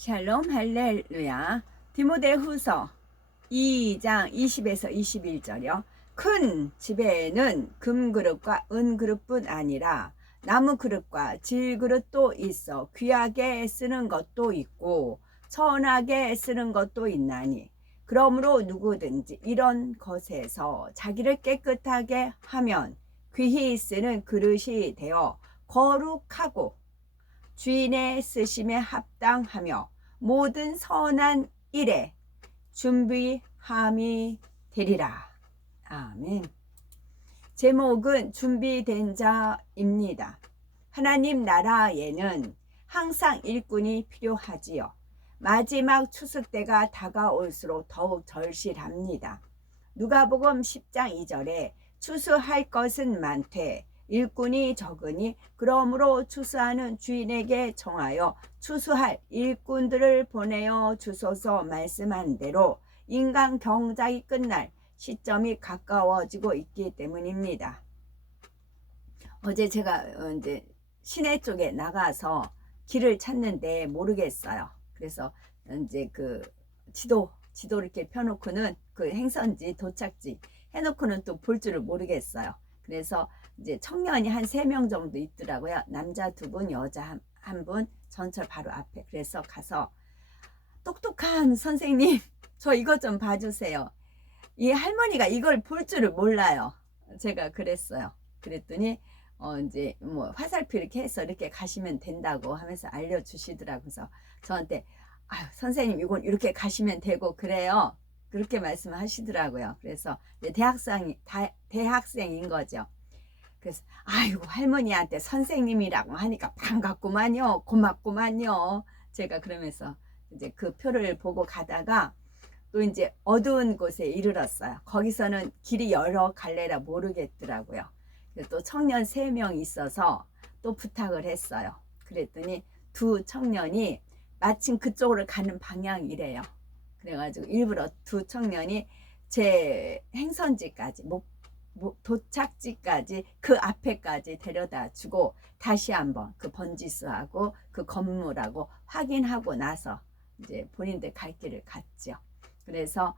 샬롬 할렐루야. 디모데후서 2장 20에서 21절이요. 큰 집에는 금그릇과 은그릇뿐 아니라 나무그릇과 질그릇도 있어 귀하게 쓰는 것도 있고 천하게 쓰는 것도 있나니 그러므로 누구든지 이런 것에서 자기를 깨끗하게 하면 귀히 쓰는 그릇이 되어 거룩하고 주인의 쓰심에 합당하며 모든 선한 일에 준비함이 되리라. 아멘. 제목은 준비된 자입니다. 하나님 나라에는 항상 일꾼이 필요하지요. 마지막 추수 때가 다가올수록 더욱 절실합니다. 누가복음 10장 2절에 추수할 것은 많되 일꾼이 적으니 그러므로 추수하는 주인에게 청하여 추수할 일꾼들을 보내어 주소서 말씀한 대로 인간 경작이 끝날 시점이 가까워지고 있기 때문입니다. 어제 제가 이제 시내 쪽에 나가서 길을 찾는데 모르겠어요. 그래서 이제 그 지도 이렇게 펴놓고는 그 행선지 도착지 해놓고는 또 볼 줄을 모르겠어요. 그래서 이제 청년이 한 3명 정도 있더라고요. 남자 2분, 여자 한 분, 전철 바로 앞에. 그래서 가서 똑똑한 선생님, 저 이것 좀 봐주세요. 이 할머니가 이걸 볼 줄을 몰라요. 제가 그랬어요. 그랬더니 이제 뭐 화살표 이렇게 해서 이렇게 가시면 된다고 하면서 알려주시더라고요. 그래서 저한테 아유, 선생님 이건 이렇게 가시면 되고 그래요. 그렇게 말씀하시더라고요. 그래서 대학생인 거죠. 그래서 아이고 할머니한테 선생님이라고 하니까 반갑구만요. 고맙구만요. 제가 그러면서 이제 그 표를 보고 가다가 또 이제 어두운 곳에 이르렀어요. 거기서는 길이 여러 갈래라 모르겠더라고요. 또 청년 3명 있어서 또 부탁을 했어요. 그랬더니 2 청년이 마침 그쪽으로 가는 방향이래요. 그래가지고 일부러 2 청년이 제 행선지까지 도착지까지 그 앞에까지 데려다 주고 다시 한번 그 번지수하고 그 건물하고 확인하고 나서 이제 본인들 갈 길을 갔죠. 그래서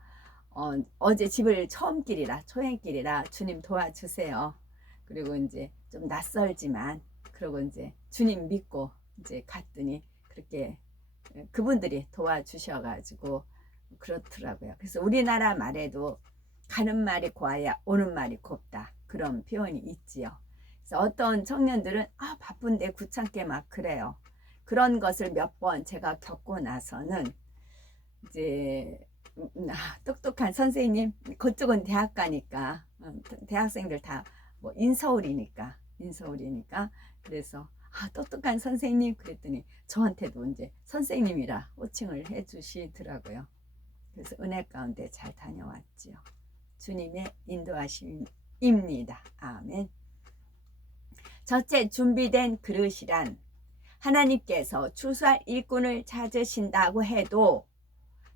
어제 집을 처음 길이라 초행길이라 주님 도와주세요. 그리고 이제 좀 낯설지만 그러고 이제 주님 믿고 이제 갔더니 그렇게 그분들이 도와주셔가지고 그렇더라고요. 그래서 우리나라 말에도 가는 말이 고와야 오는 말이 곱다 그런 표현이 있지요. 그래서 어떤 청년들은 바쁜데 귀찮게 막 그래요. 그런 것을 몇 번 제가 겪고 나서는 이제 똑똑한 선생님, 그쪽은 대학 가니까 대학생들 다 뭐 인서울이니까 그래서 똑똑한 선생님 그랬더니 저한테도 이제 선생님이라 호칭을 해주시더라고요. 그래서 은혜 가운데 잘 다녀왔지요. 주님의 인도하심입니다. 아멘. 첫째, 준비된 그릇이란 하나님께서 추수할 일꾼을 찾으신다고 해도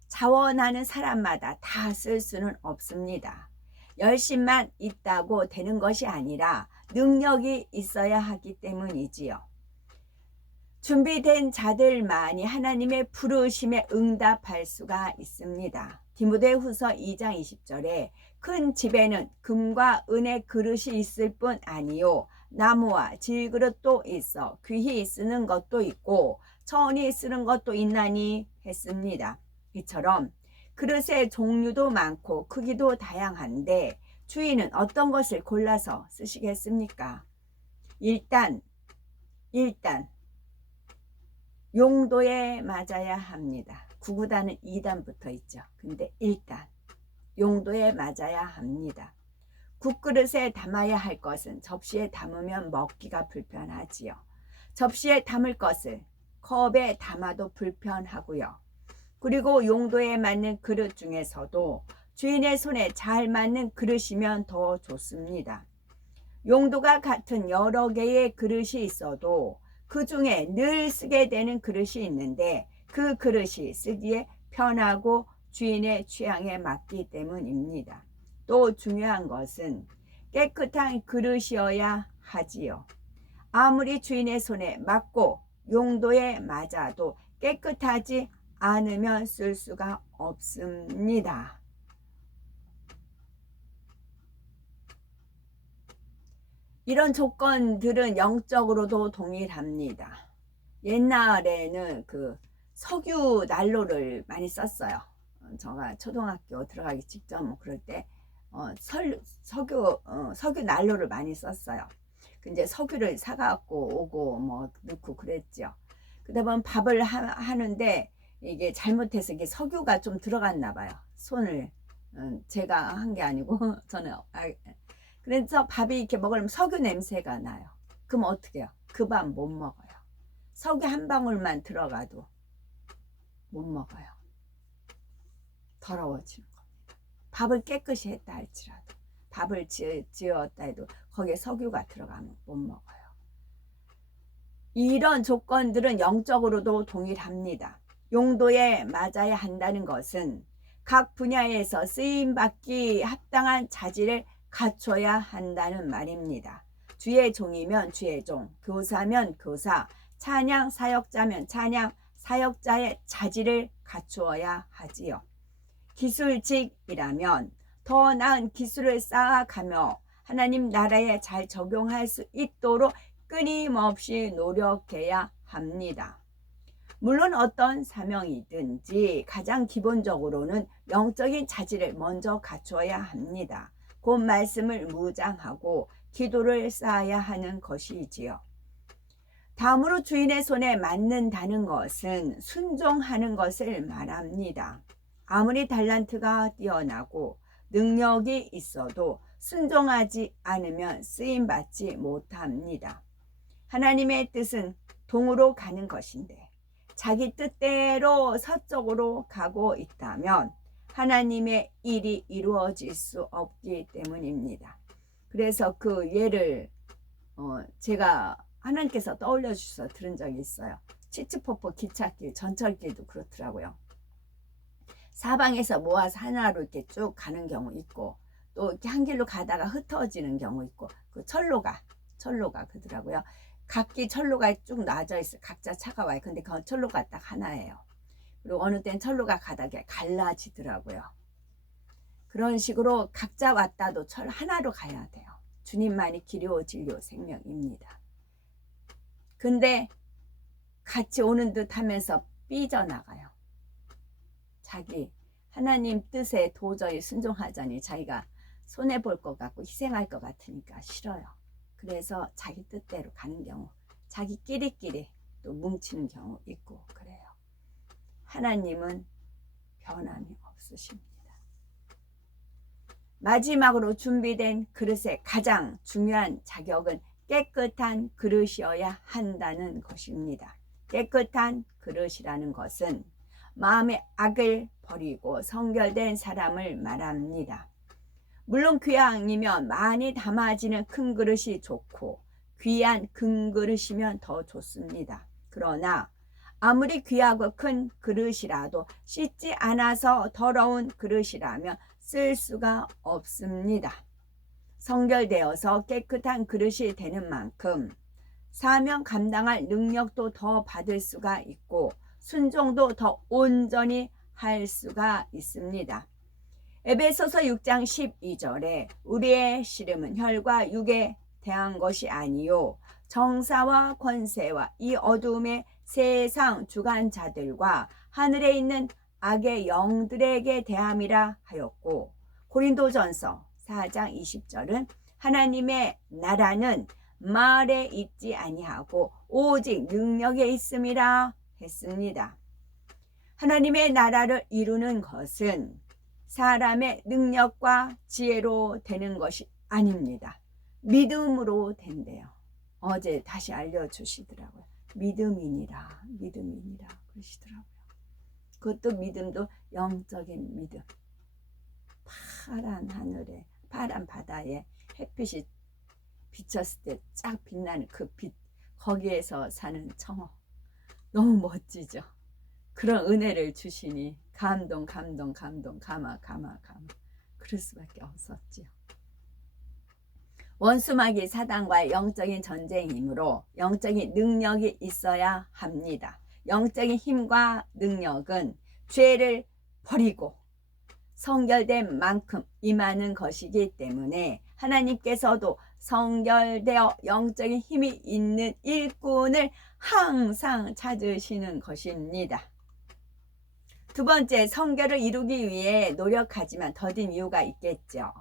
자원하는 사람마다 다 쓸 수는 없습니다. 열심만 있다고 되는 것이 아니라 능력이 있어야 하기 때문이지요. 준비된 자들만이 하나님의 부르심에 응답할 수가 있습니다. 디모데후서 2장 20절에 큰 집에는 금과 은의 그릇이 있을 뿐 아니요 나무와 질그릇도 있어 귀히 쓰는 것도 있고 천히 쓰는 것도 있나니 했습니다. 이처럼 그릇의 종류도 많고 크기도 다양한데 주인은 어떤 것을 골라서 쓰시겠습니까? 일단 용도에 맞아야 합니다. 구구단은 2단 붙어 있죠. 근데 일단 용도에 맞아야 합니다. 국그릇에 담아야 할 것은 접시에 담으면 먹기가 불편하지요. 접시에 담을 것을 컵에 담아도 불편하고요. 그리고 용도에 맞는 그릇 중에서도 주인의 손에 잘 맞는 그릇이면 더 좋습니다. 용도가 같은 여러 개의 그릇이 있어도 그 중에 늘 쓰게 되는 그릇이 있는데 그 그릇이 쓰기에 편하고 주인의 취향에 맞기 때문입니다. 또 중요한 것은 깨끗한 그릇이어야 하지요. 아무리 주인의 손에 맞고 용도에 맞아도 깨끗하지 않으면 쓸 수가 없습니다. 이런 조건들은 영적으로도 동일합니다. 옛날에는 그 석유 난로를 많이 썼어요. 제가 초등학교 들어가기 직전 뭐 그럴 때 석유 난로를 많이 썼어요. 근데 석유를 사갖고 오고 뭐 넣고 그랬죠. 그러다 보면 밥을 하는데 이게 잘못해서 이게 석유가 좀 들어갔나 봐요. 손을 제가 한 게 아니고 저는 그래서 밥이 이렇게 먹으면 석유 냄새가 나요. 그럼 어떻게 해요? 그 밥 못 먹어요. 석유 한 방울만 들어가도 못 먹어요. 더러워지는 겁니다. 밥을 깨끗이 했다 할지라도, 밥을 지었다 해도 거기에 석유가 들어가면 못 먹어요. 이런 조건들은 영적으로도 동일합니다. 용도에 맞아야 한다는 것은 각 분야에서 쓰임받기 합당한 자질을 갖춰야 한다는 말입니다. 주의 종이면 주의 종, 교사면 교사, 찬양 사역자면 찬양 사역자의 자질을 갖추어야 하지요. 기술직이라면 더 나은 기술을 쌓아가며 하나님 나라에 잘 적용할 수 있도록 끊임없이 노력해야 합니다. 물론 어떤 사명이든지 가장 기본적으로는 영적인 자질을 먼저 갖춰야 합니다. 곧 말씀을 무장하고 기도를 쌓아야 하는 것이지요. 다음으로 주인의 손에 맞는다는 것은 순종하는 것을 말합니다. 아무리 달란트가 뛰어나고 능력이 있어도 순종하지 않으면 쓰임받지 못합니다. 하나님의 뜻은 동으로 가는 것인데 자기 뜻대로 서쪽으로 가고 있다면 하나님의 일이 이루어질 수 없기 때문입니다. 그래서 그 예를 제가 하나님께서 떠올려 주셔서 들은 적이 있어요. 치치포포 기찻길, 전철길도 그렇더라고요. 사방에서 모아서 하나로 이렇게 쭉 가는 경우 있고 또 이렇게 한 길로 가다가 흩어지는 경우 있고 그 철로가 그러더라고요. 각기 철로가 쭉 놔져 있어요. 각자 차가 와요. 근데 그 철로가 딱 하나예요. 그리고 어느 땐 철로가 가다가 갈라지더라고요. 그런 식으로 각자 왔다도 철 하나로 가야 돼요. 주님만이 길이요 진리요 생명입니다. 근데 같이 오는 듯 하면서 삐져나가요. 자기 하나님 뜻에 도저히 순종하자니 자기가 손해볼 것 같고 희생할 것 같으니까 싫어요. 그래서 자기 뜻대로 가는 경우, 자기끼리끼리 또 뭉치는 경우 있고 그래요. 하나님은 변함이 없으십니다. 마지막으로 준비된 그릇의 가장 중요한 자격은 깨끗한 그릇이어야 한다는 것입니다. 깨끗한 그릇이라는 것은 마음의 악을 버리고 성결된 사람을 말합니다. 물론 귀향이면 많이 담아지는 큰 그릇이 좋고 귀한 금 그릇이면 더 좋습니다. 그러나 아무리 귀하고 큰 그릇이라도 씻지 않아서 더러운 그릇이라면 쓸 수가 없습니다. 성결되어서 깨끗한 그릇이 되는 만큼 사명 감당할 능력도 더 받을 수가 있고 순종도 더 온전히 할 수가 있습니다. 에베소서 6장 12절에 우리의 씨름은 혈과 육에 대한 것이 아니요 정사와 권세와 이 어두움의 세상 주관자들과 하늘에 있는 악의 영들에게 대함이라 하였고 고린도전서 4장 20절은 하나님의 나라는 말에 있지 아니하고 오직 능력에 있음이라 했습니다. 하나님의 나라를 이루는 것은 사람의 능력과 지혜로 되는 것이 아닙니다. 믿음으로 된대요. 어제 다시 알려주시더라고요. 믿음이니라 그러시더라고요. 그것도 믿음도 영적인 믿음. 파란 하늘에 파란 바다에 햇빛이 비쳤을 때 쫙 빛나는 그 빛, 거기에서 사는 청어 너무 멋지죠. 그런 은혜를 주시니 감동 가마 그럴 수밖에 없었지요. 원수마귀 사단과의 영적인 전쟁이므로 영적인 능력이 있어야 합니다. 영적인 힘과 능력은 죄를 버리고 성결된 만큼 임하는 것이기 때문에 하나님께서도 성결되어 영적인 힘이 있는 일꾼을 항상 찾으시는 것입니다. 두 번째, 성결을 이루기 위해 노력하지만 더딘 이유가 있겠죠.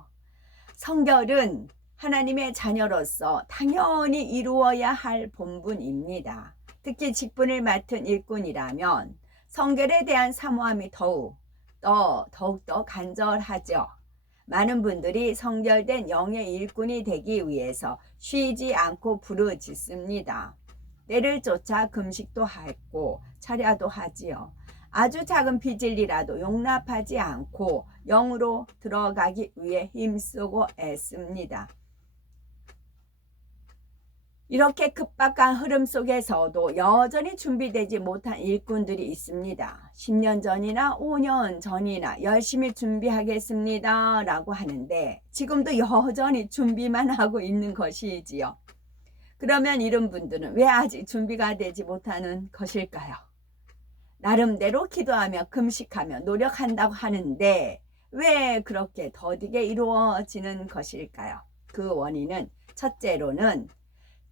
성결은 하나님의 자녀로서 당연히 이루어야 할 본분입니다. 특히 직분을 맡은 일꾼이라면 성결에 대한 사모함이 더욱더 간절하죠. 많은 분들이 성결된 영의 일꾼이 되기 위해서 쉬지 않고 부르짖습니다. 때를 쫓아 금식도 하고 철야도 하지요. 아주 작은 비질이라도 용납하지 않고 영으로 들어가기 위해 힘쓰고 애씁니다. 이렇게 급박한 흐름 속에서도 여전히 준비되지 못한 일꾼들이 있습니다. 10년 전이나 5년 전이나 열심히 준비하겠습니다 라고 하는데 지금도 여전히 준비만 하고 있는 것이지요. 그러면 이런 분들은 왜 아직 준비가 되지 못하는 것일까요? 나름대로 기도하며 금식하며 노력한다고 하는데 왜 그렇게 더디게 이루어지는 것일까요? 그 원인은 첫째로는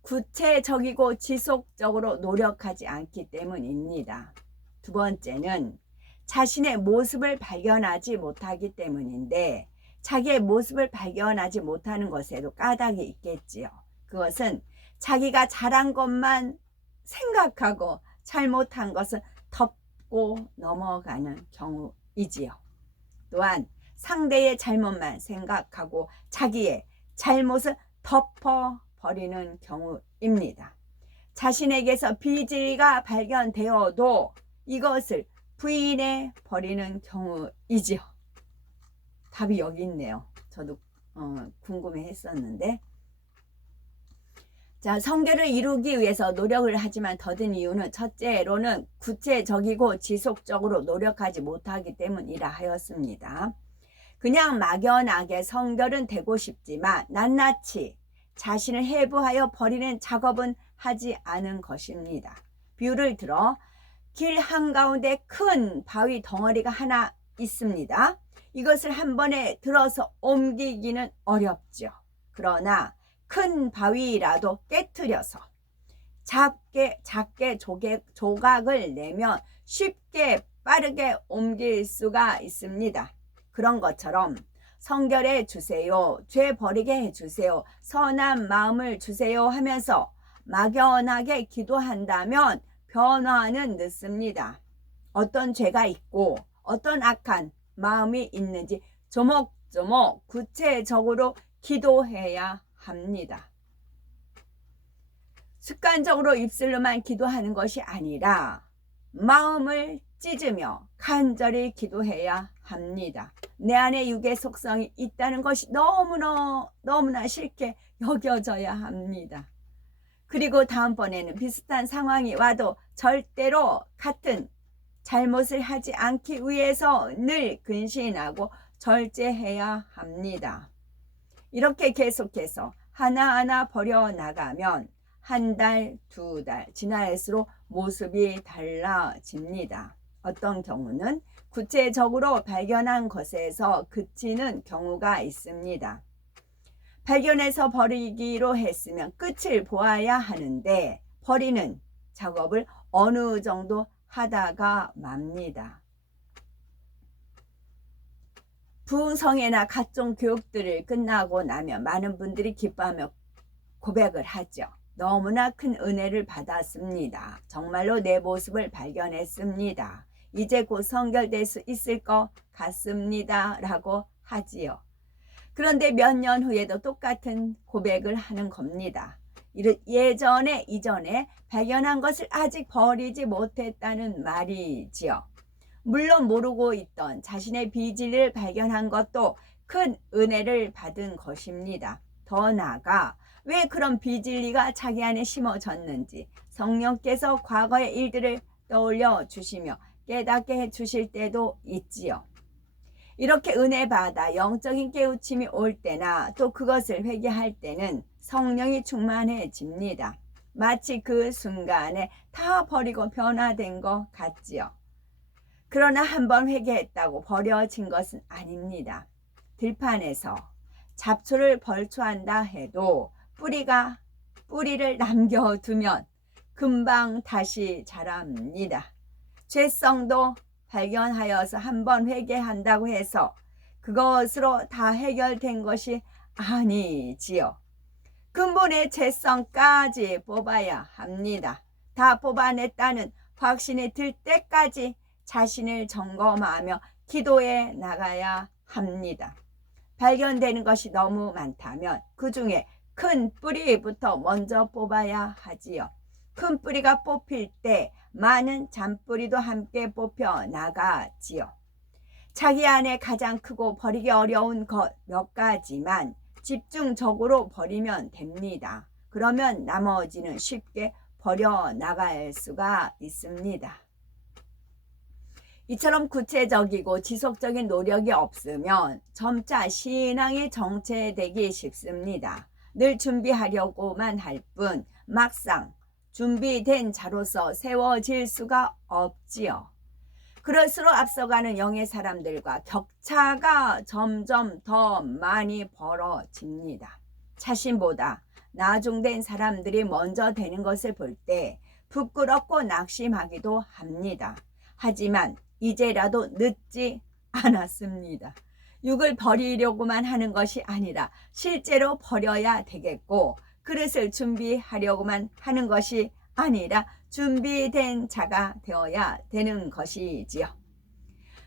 구체적이고 지속적으로 노력하지 않기 때문입니다. 두 번째는 자신의 모습을 발견하지 못하기 때문인데 자기의 모습을 발견하지 못하는 것에도 까닭이 있겠지요. 그것은 자기가 잘한 것만 생각하고 잘못한 것은 덮고 넘어가는 경우이지요. 또한 상대의 잘못만 생각하고 자기의 잘못을 덮어버리는 경우입니다. 자신에게서 비질가 발견되어도 이것을 부인해 버리는 경우이지요. 답이 여기 있네요. 저도 궁금해 했었는데. 자, 성결을 이루기 위해서 노력을 하지만 더딘 이유는 첫째로는 구체적이고 지속적으로 노력하지 못하기 때문이라 하였습니다. 그냥 막연하게 성결은 되고 싶지만 낱낱이 자신을 해부하여 버리는 작업은 하지 않은 것입니다. 비유를 들어 길 한가운데 큰 바위 덩어리가 하나 있습니다. 이것을 한 번에 들어서 옮기기는 어렵죠. 그러나 큰 바위라도 깨트려서 작게 조각을 내면 쉽게 빠르게 옮길 수가 있습니다. 그런 것처럼 성결해 주세요, 죄 버리게 해주세요, 선한 마음을 주세요 하면서 막연하게 기도한다면 변화는 늦습니다. 어떤 죄가 있고 어떤 악한 마음이 있는지 조목조목 구체적으로 기도해야 합니다. 습관적으로 입술로만 기도하는 것이 아니라 마음을 찢으며 간절히 기도해야 합니다. 내 안에 육의 속성이 있다는 것이 너무나 싫게 여겨져야 합니다. 그리고 다음번에는 비슷한 상황이 와도 절대로 같은 잘못을 하지 않기 위해서 늘 근신하고 절제해야 합니다. 이렇게 계속해서 하나하나 버려나가면 한 달, 두 달 지날수록 모습이 달라집니다. 어떤 경우는 구체적으로 발견한 것에서 그치는 경우가 있습니다. 발견해서 버리기로 했으면 끝을 보아야 하는데 버리는 작업을 어느 정도 하다가 맙니다. 부흥성회나 각종 교육들을 끝나고 나면 많은 분들이 기뻐하며 고백을 하죠. 너무나 큰 은혜를 받았습니다. 정말로 내 모습을 발견했습니다. 이제 곧 성결될 수 있을 것 같습니다. 라고 하지요. 그런데 몇 년 후에도 똑같은 고백을 하는 겁니다. 이전에 발견한 것을 아직 버리지 못했다는 말이지요. 물론 모르고 있던 자신의 비질을 발견한 것도 큰 은혜를 받은 것입니다. 더 나아가 왜 그런 비진리가 자기 안에 심어졌는지 성령께서 과거의 일들을 떠올려 주시며 깨닫게 해 주실 때도 있지요. 이렇게 은혜 받아 영적인 깨우침이 올 때나 또 그것을 회개할 때는 성령이 충만해집니다. 마치 그 순간에 다 버리고 변화된 것 같지요. 그러나 한번 회개했다고 버려진 것은 아닙니다. 들판에서 잡초를 벌초한다 해도 뿌리를 남겨두면 금방 다시 자랍니다. 죄성도 발견하여서 한번 회개한다고 해서 그것으로 다 해결된 것이 아니지요. 근본의 죄성까지 뽑아야 합니다. 다 뽑아냈다는 확신이 들 때까지 자신을 점검하며 기도해 나가야 합니다. 발견되는 것이 너무 많다면 그 중에 큰 뿌리부터 먼저 뽑아야 하지요. 큰 뿌리가 뽑힐 때 많은 잔뿌리도 함께 뽑혀 나가지요. 자기 안에 가장 크고 버리기 어려운 것 몇 가지만 집중적으로 버리면 됩니다. 그러면 나머지는 쉽게 버려 나갈 수가 있습니다. 이처럼 구체적이고 지속적인 노력이 없으면 점차 신앙이 정체되기 쉽습니다. 늘 준비하려고만 할 뿐 막상 준비된 자로서 세워질 수가 없지요. 그럴수록 앞서가는 영의 사람들과 격차가 점점 더 많이 벌어집니다. 자신보다 나중된 사람들이 먼저 되는 것을 볼 때 부끄럽고 낙심하기도 합니다. 하지만 이제라도 늦지 않았습니다. 육을 버리려고만 하는 것이 아니라 실제로 버려야 되겠고, 그릇을 준비하려고만 하는 것이 아니라 준비된 자가 되어야 되는 것이지요.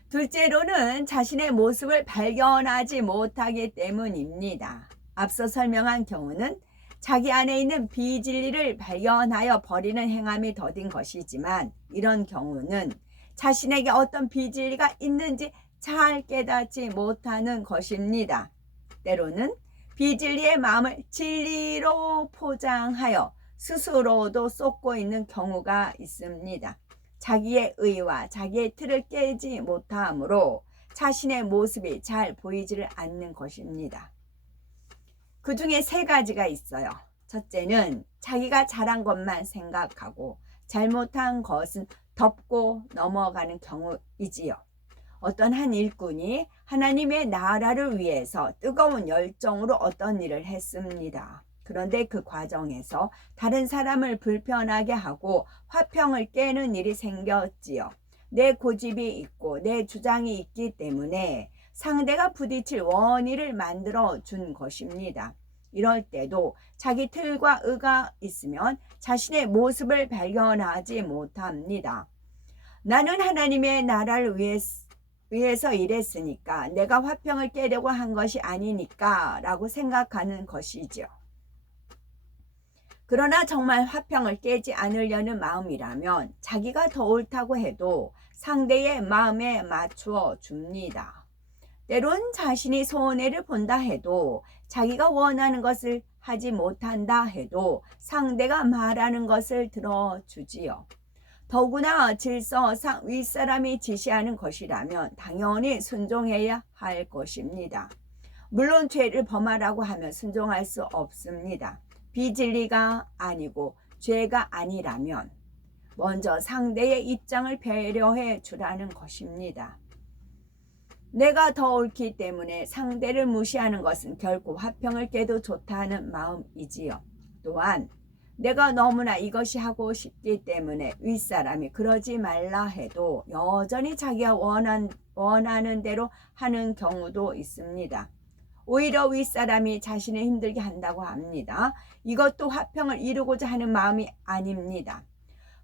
둘째로는 자신의 모습을 발견하지 못하기 때문입니다. 앞서 설명한 경우는 자기 안에 있는 비진리를 발견하여 버리는 행함이 더딘 것이지만, 이런 경우는 자신에게 어떤 비진리가 있는지 잘 깨닫지 못하는 것입니다. 때로는 비진리의 마음을 진리로 포장하여 스스로도 쏟고 있는 경우가 있습니다. 자기의 의와 자기의 틀을 깨지 못하므로 자신의 모습이 잘 보이지를 않는 것입니다. 그 중에 3가지가 있어요. 첫째는 자기가 잘한 것만 생각하고 잘못한 것은 덮고 넘어가는 경우이지요. 어떤 한 일꾼이 하나님의 나라를 위해서 뜨거운 열정으로 어떤 일을 했습니다. 그런데 그 과정에서 다른 사람을 불편하게 하고 화평을 깨는 일이 생겼지요. 내 고집이 있고 내 주장이 있기 때문에 상대가 부딪힐 원인을 만들어 준 것입니다. 이럴 때도 자기 틀과 의가 있으면 자신의 모습을 발견하지 못합니다. 나는 하나님의 나라를 위해서 일했으니까 내가 화평을 깨려고 한 것이 아니니까 라고 생각하는 것이죠. 그러나 정말 화평을 깨지 않으려는 마음이라면 자기가 더 옳다고 해도 상대의 마음에 맞추어 줍니다. 때론 자신이 손해를 본다 해도, 자기가 원하는 것을 하지 못한다 해도 상대가 말하는 것을 들어주지요. 더구나 질서상 윗사람이 지시하는 것이라면 당연히 순종해야 할 것입니다. 물론 죄를 범하라고 하면 순종할 수 없습니다. 비진리가 아니고 죄가 아니라면 먼저 상대의 입장을 배려해 주라는 것입니다. 내가 더 옳기 때문에 상대를 무시하는 것은 결코 화평을 깨도 좋다는 마음이지요. 또한 내가 너무나 이것이 하고 싶기 때문에 윗사람이 그러지 말라 해도 여전히 자기가 원하는 대로 하는 경우도 있습니다. 오히려 윗사람이 자신을 힘들게 한다고 합니다. 이것도 화평을 이루고자 하는 마음이 아닙니다.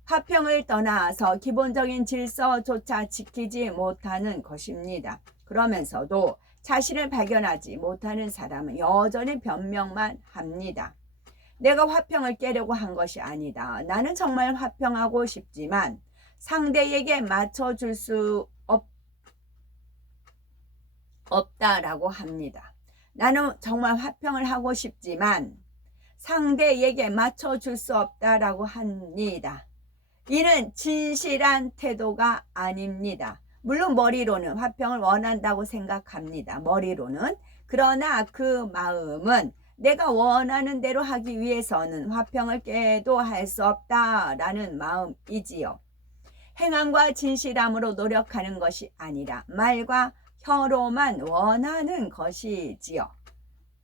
화평을 떠나서 기본적인 질서조차 지키지 못하는 것입니다. 그러면서도 자신을 발견하지 못하는 사람은 여전히 변명만 합니다. 내가 화평을 깨려고 한 것이 아니다. 나는 정말 화평하고 싶지만 상대에게 맞춰줄 수 없다라고 합니다. 나는 정말 화평을 하고 싶지만 상대에게 맞춰줄 수 없다라고 합니다. 이는 진실한 태도가 아닙니다. 물론 머리로는 화평을 원한다고 생각합니다. 머리로는. 그러나 그 마음은 내가 원하는 대로 하기 위해서는 화평을 깨도 할 수 없다라는 마음이지요. 행함과 진실함으로 노력하는 것이 아니라 말과 혀로만 원하는 것이지요.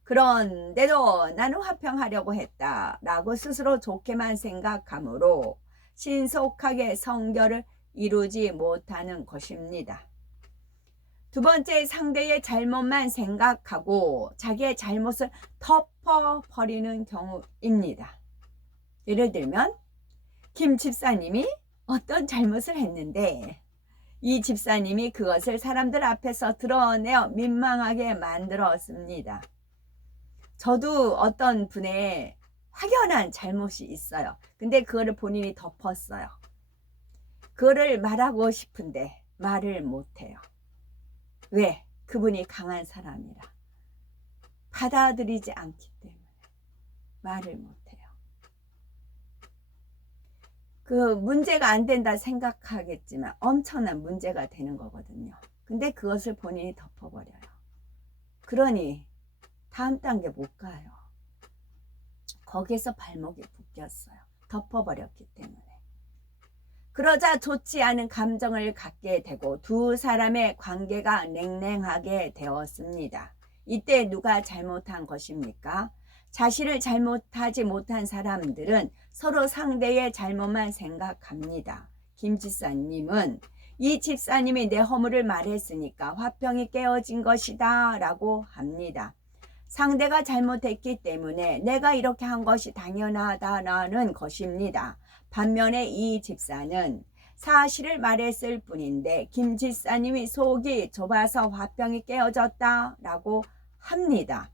그런데도 나는 화평하려고 했다라고 스스로 좋게만 생각하므로 신속하게 성결을 이루지 못하는 것입니다. 두 번째, 상대의 잘못만 생각하고 자기의 잘못을 덮어버리는 경우입니다. 예를 들면 김 집사님이 어떤 잘못을 했는데 이 집사님이 그것을 사람들 앞에서 드러내어 민망하게 만들었습니다. 저도 어떤 분의 확연한 잘못이 있어요. 근데 그거를 본인이 덮었어요. 그거를 말하고 싶은데 말을 못해요. 왜? 그분이 강한 사람이라. 받아들이지 않기 때문에 말을 못해요. 그 문제가 안 된다 생각하겠지만 엄청난 문제가 되는 거거든요. 근데 그것을 본인이 덮어버려요. 그러니 다음 단계 못 가요. 거기에서 발목이 묶였어요. 덮어버렸기 때문에. 그러자 좋지 않은 감정을 갖게 되고 두 사람의 관계가 냉랭하게 되었습니다. 이때 누가 잘못한 것입니까? 자신을 잘못하지 못한 사람들은 서로 상대의 잘못만 생각합니다. 김 집사님은 이 집사님이 내 허물을 말했으니까 화평이 깨어진 것이다 라고 합니다. 상대가 잘못했기 때문에 내가 이렇게 한 것이 당연하다라는 것입니다. 반면에 이 집사는 사실을 말했을 뿐인데 김 집사님이 속이 좁아서 화평이 깨어졌다라고 합니다.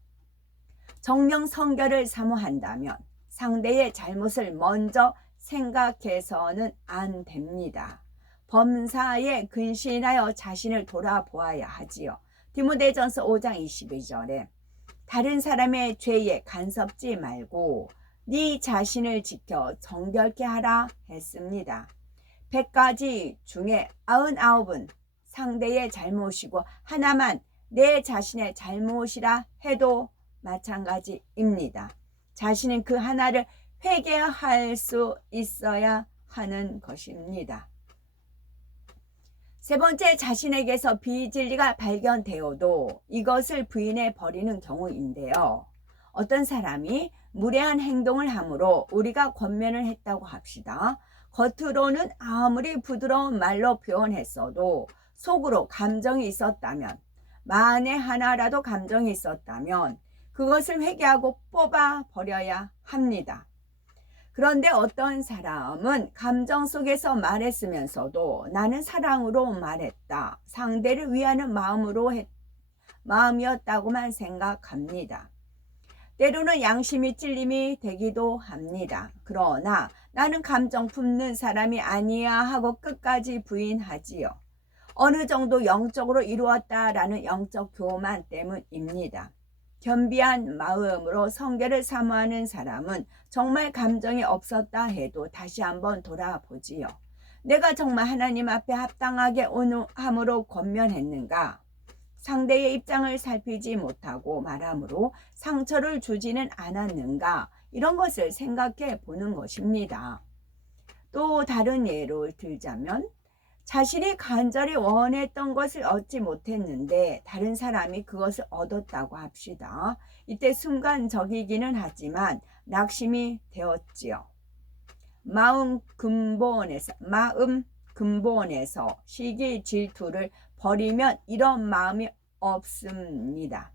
정령 성결을 사모한다면 상대의 잘못을 먼저 생각해서는 안 됩니다. 범사에 근신하여 자신을 돌아보아야 하지요. 디모데전서 5장 22절에 다른 사람의 죄에 간섭지 말고 네 자신을 지켜 정결케 하라 했습니다. 100가지 중에 99은 상대의 잘못이고 하나만 내 자신의 잘못이라 해도 마찬가지입니다. 자신은 그 하나를 회개할 수 있어야 하는 것입니다. 세 번째, 자신에게서 비진리가 발견되어도 이것을 부인해 버리는 경우인데요. 어떤 사람이 무례한 행동을 함으로 우리가 권면을 했다고 합시다. 겉으로는 아무리 부드러운 말로 표현했어도 속으로 감정이 있었다면, 만에 하나라도 감정이 있었다면 그것을 회개하고 뽑아 버려야 합니다. 그런데 어떤 사람은 감정 속에서 말했으면서도 나는 사랑으로 말했다, 상대를 위하는 마음이었다고만 생각합니다. 때로는 양심이 찔림이 되기도 합니다. 그러나 나는 감정 품는 사람이 아니야 하고 끝까지 부인하지요. 어느 정도 영적으로 이루었다라는 영적 교만 때문입니다. 겸비한 마음으로 성결을 사모하는 사람은 정말 감정이 없었다 해도 다시 한번 돌아보지요. 내가 정말 하나님 앞에 합당하게 온유함으로 권면했는가? 상대의 입장을 살피지 못하고 말함으로 상처를 주지는 않았는가? 이런 것을 생각해 보는 것입니다. 또 다른 예를 들자면 자신이 간절히 원했던 것을 얻지 못했는데 다른 사람이 그것을 얻었다고 합시다. 이때 순간적이기는 하지만 낙심이 되었지요. 마음 근본에서 시기 질투를 버리면 이런 마음이 없습니다.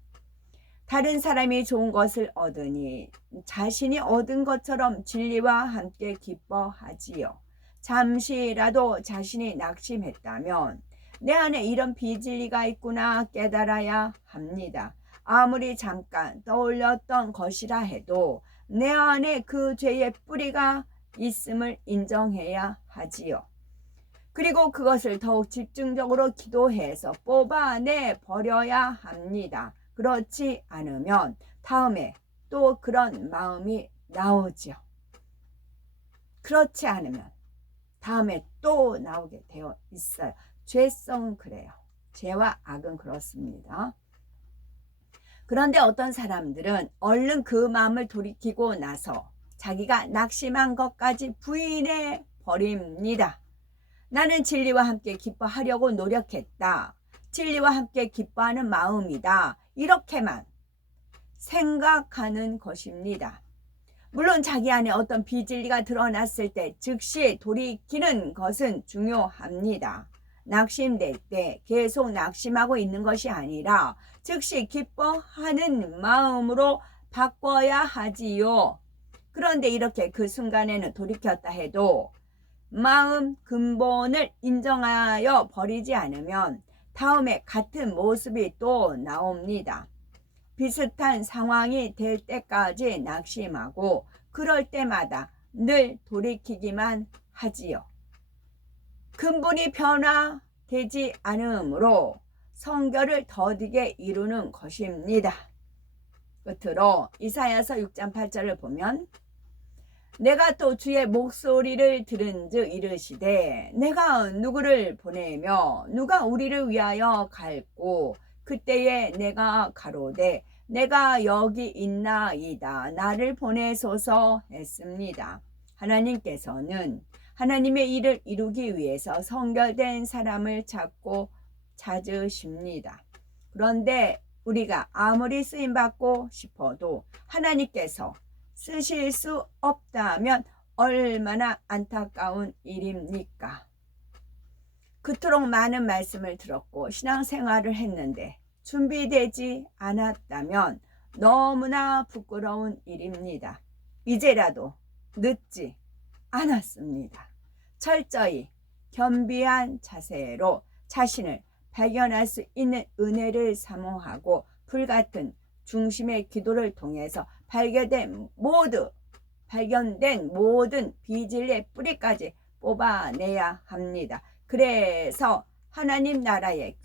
다른 사람이 좋은 것을 얻으니 자신이 얻은 것처럼 진리와 함께 기뻐하지요. 잠시라도 자신이 낙심했다면 내 안에 이런 비진리가 있구나 깨달아야 합니다. 아무리 잠깐 떠올렸던 것이라 해도 내 안에 그 죄의 뿌리가 있음을 인정해야 하지요. 그리고 그것을 더욱 집중적으로 기도해서 뽑아내 버려야 합니다. 그렇지 않으면 다음에 또 그런 마음이 나오죠. 그렇지 않으면 다음에 또 나오게 되어 있어요. 죄성은 그래요. 죄와 악은 그렇습니다. 그런데 어떤 사람들은 얼른 그 마음을 돌이키고 나서 자기가 낙심한 것까지 부인해 버립니다. 나는 진리와 함께 기뻐하려고 노력했다. 진리와 함께 기뻐하는 마음이다. 이렇게만 생각하는 것입니다. 물론 자기 안에 어떤 비진리가 드러났을 때 즉시 돌이키는 것은 중요합니다. 낙심될 때 계속 낙심하고 있는 것이 아니라 즉시 기뻐하는 마음으로 바꿔야 하지요. 그런데 이렇게 그 순간에는 돌이켰다 해도 마음 근본을 인정하여 버리지 않으면 다음에 같은 모습이 또 나옵니다. 비슷한 상황이 될 때까지 낙심하고 그럴 때마다 늘 돌이키기만 하지요. 근본이 변화되지 않으므로 성결을 더디게 이루는 것입니다. 끝으로 이사야서 6장 8절을 보면 내가 또 주의 목소리를 들은즉 이르시되 내가 누구를 보내며 누가 우리를 위하여 갈고 그때에 내가 가로되 내가 여기 있나이다 나를 보내소서 했습니다. 하나님께서는 하나님의 일을 이루기 위해서 성결된 사람을 찾으십니다. 그런데 우리가 아무리 쓰임받고 싶어도 하나님께서 쓰실 수 없다면 얼마나 안타까운 일입니까? 그토록 많은 말씀을 들었고 신앙생활을 했는데 준비되지 않았다면 너무나 부끄러운 일입니다. 이제라도 늦지 않았습니다. 철저히 겸비한 자세로 자신을 발견할 수 있는 은혜를 사모하고 불같은 중심의 기도를 통해서 발견된 모든 비진리의 뿌리까지 뽑아내야 합니다. 그래서 하나님 나라에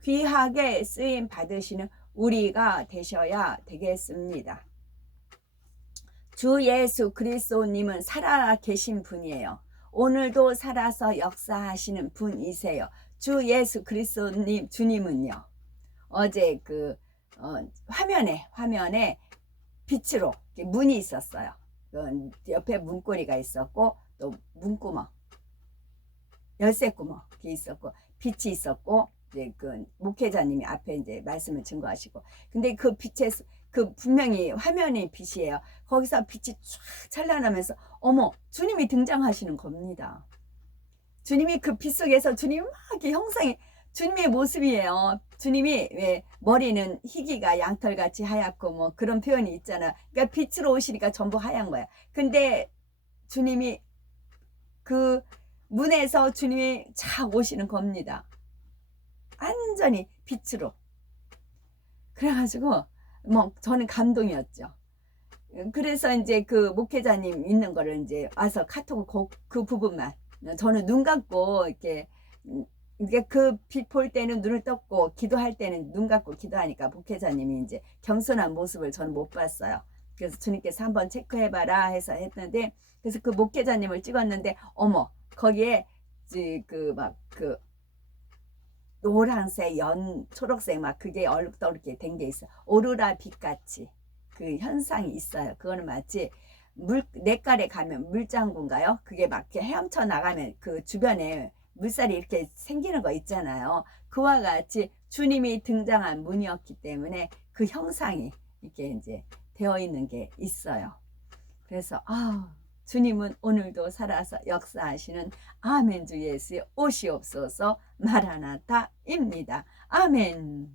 귀하게 쓰임 받으시는 우리가 되셔야 되겠습니다. 주 예수 그리스도님은 살아 계신 분이에요. 오늘도 살아서 역사하시는 분이세요. 주 예수 그리스도님 주님은요. 어제 화면에 빛으로 문이 있었어요. 옆에 문고리가 있었고 또 문구멍, 열쇠구멍 있었고 빛이 있었고 이제 그 목회자님이 앞에 이제 말씀을 증거하시고 근데 그 빛에 분명히 화면이 빛이에요. 거기서 빛이 쫙 찬란하면서 어머 주님이 등장하시는 겁니다. 주님이 그 빛 속에서 주님이 막 이렇게 형상이 주님의 모습이에요. 주님이 왜 머리는 희기가 양털같이 하얗고 뭐 그런 표현이 있잖아. 그러니까 빛으로 오시니까 전부 하얀 거야. 근데 주님이 그 문에서 주님이 착 오시는 겁니다. 완전히 빛으로. 그래가지고 뭐 저는 감동이었죠. 그래서 이제 그 목회자님 있는 거를 이제 와서 카톡 그 부분만 저는 눈 감고 이렇게 그 빛 볼 때는 눈을 떴고 기도할 때는 눈 감고 기도하니까 목회자님이 이제 겸손한 모습을 저는 못 봤어요. 그래서 주님께서 한번 체크해봐라 해서 했는데 그래서 그 목회자님을 찍었는데 어머 거기에 그 노란색, 초록색 막 그게 얼룩덜룩게 된 게 있어. 오로라 빛같이 그 현상이 있어요. 그거는 마치 냇가에 가면 물장구인가요? 그게 막 이렇게 헤엄쳐 나가면 그 주변에 물살이 이렇게 생기는 거 있잖아요. 그와 같이 주님이 등장한 문이었기 때문에 그 형상이 이렇게 이제 되어 있는 게 있어요. 그래서 주님은 오늘도 살아서 역사하시는 아멘 주 예수의 오시옵소서 마라나타입니다. 아멘.